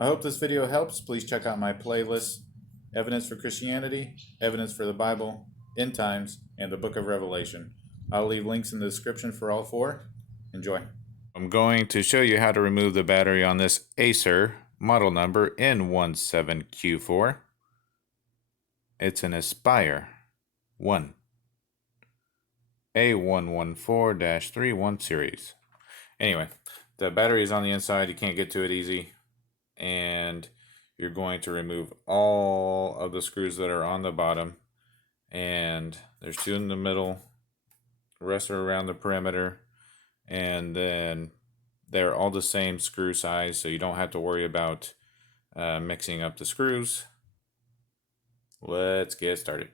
I hope this video helps. Please check out my playlist, Evidence for Christianity, Evidence for the Bible, End Times, and the Book of Revelation. I'll leave links in the description for all four. Enjoy. I'm going to show you how to remove the battery on this Acer model number N17Q4. It's an Aspire 1 A114-31 series. Anyway, the battery is on the inside. You can't get to it easy. And you're going to remove all of the screws that are on the bottom. And there's two in the middle. The rest are around the perimeter. And then they're all the same screw size, so you don't have to worry about mixing up the screws. Let's get started.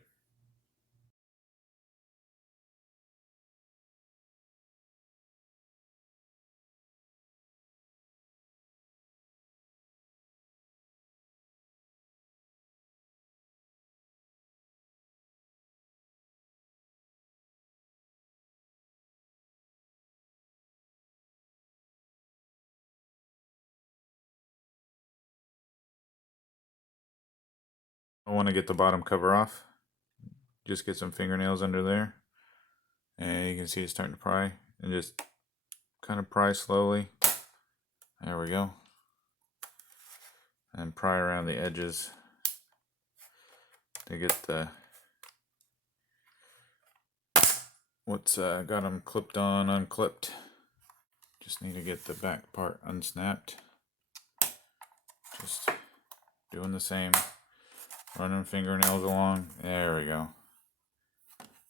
I want to get the bottom cover off. Just get some fingernails under there. And you can see it's starting to pry. And just kind of pry slowly. There we go. And pry around the edges to get the what's got them clipped on unclipped. Just need to get the back part unsnapped. Just doing the same. Running fingernails along. There we go.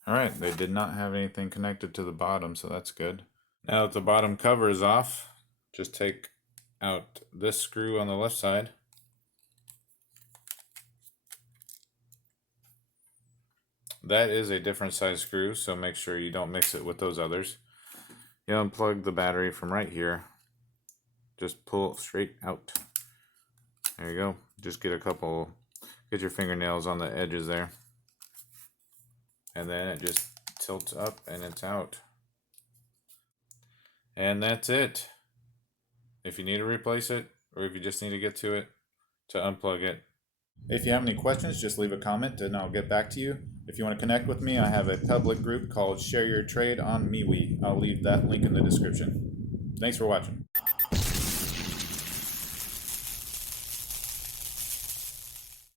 Alright, they did not have anything connected to the bottom, so that's good. Now that the bottom cover is off, just take out this screw on the left side. That is a different size screw, so make sure you don't mix it with those others. You unplug the battery from right here. Just pull it straight out. There you go. Just get your fingernails on the edges there. And then it just tilts up and it's out. And that's it. If you need to replace it, or if you just need to get to it, to unplug it. If you have any questions, just leave a comment and I'll get back to you. If you want to connect with me, I have a public group called Share Your Trade on MeWe. I'll leave that link in the description. Thanks for watching.